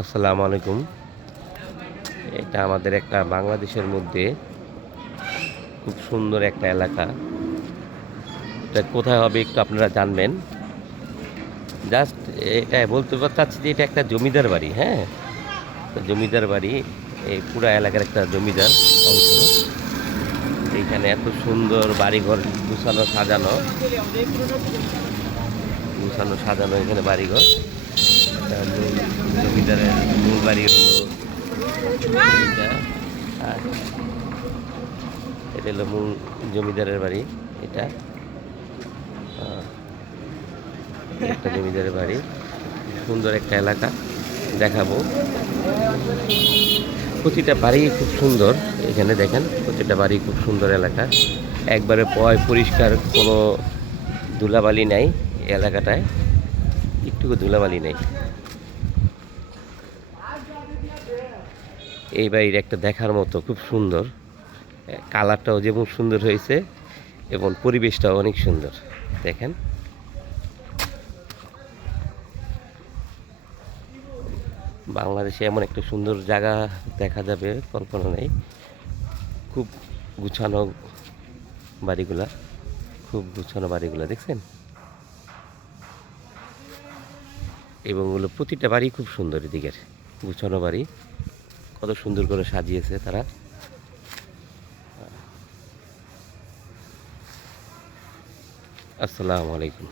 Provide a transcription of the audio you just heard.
আসসালামু আলাইকুম। এটা আমাদের একটা বাংলাদেশের মধ্যে খুব সুন্দর একটা এলাকা। এটা কোথায় হবে একটু আপনারা জানবেন। জাস্ট এটা বলতে চাচ্ছি যে এটা একটা জমিদার বাড়ি, হ্যাঁ? তো জমিদার বাড়ি, এই পুরা এলাকার একটা জমিদার অংশ। এইখানে এত সুন্দর বাড়িঘর গুছানো সাজানো এখানে বাড়িঘর। এটা জমিদারের মূল বাড়ি হলো এইটা। আর এটা হলো মূল জমিদারের বাড়ি। এটা একটা জমিদারের বাড়ি, সুন্দর একটা এলাকা দেখাবো। প্রতিটা বাড়ি খুব সুন্দর। এখানে দেখেন প্রতিটা বাড়ি খুব সুন্দর এলাকা, একবারে পরিষ্কার, কোনো ধুলাবালি নাই এই এলাকাটায়, একটুকু ধুলাবালি নেই। এই বাড়ির একটা দেখার মতো খুব সুন্দর, কালারটাও যেমন সুন্দর হয়েছে এবং পরিবেশটাও অনেক সুন্দর। দেখেন বাংলাদেশে এমন একটা সুন্দর জায়গা দেখা যাবে কল্পনা নেই। খুব গুছানো বাড়িগুলা, খুব গুছানো বাড়িগুলা দেখছেন, এবং হলো প্রতিটা বাড়ি খুব সুন্দর। এদিকের গুছানো বাড়ি কত সুন্দর করে সাজিয়েছে তারা। আসসালামু আলাইকুম।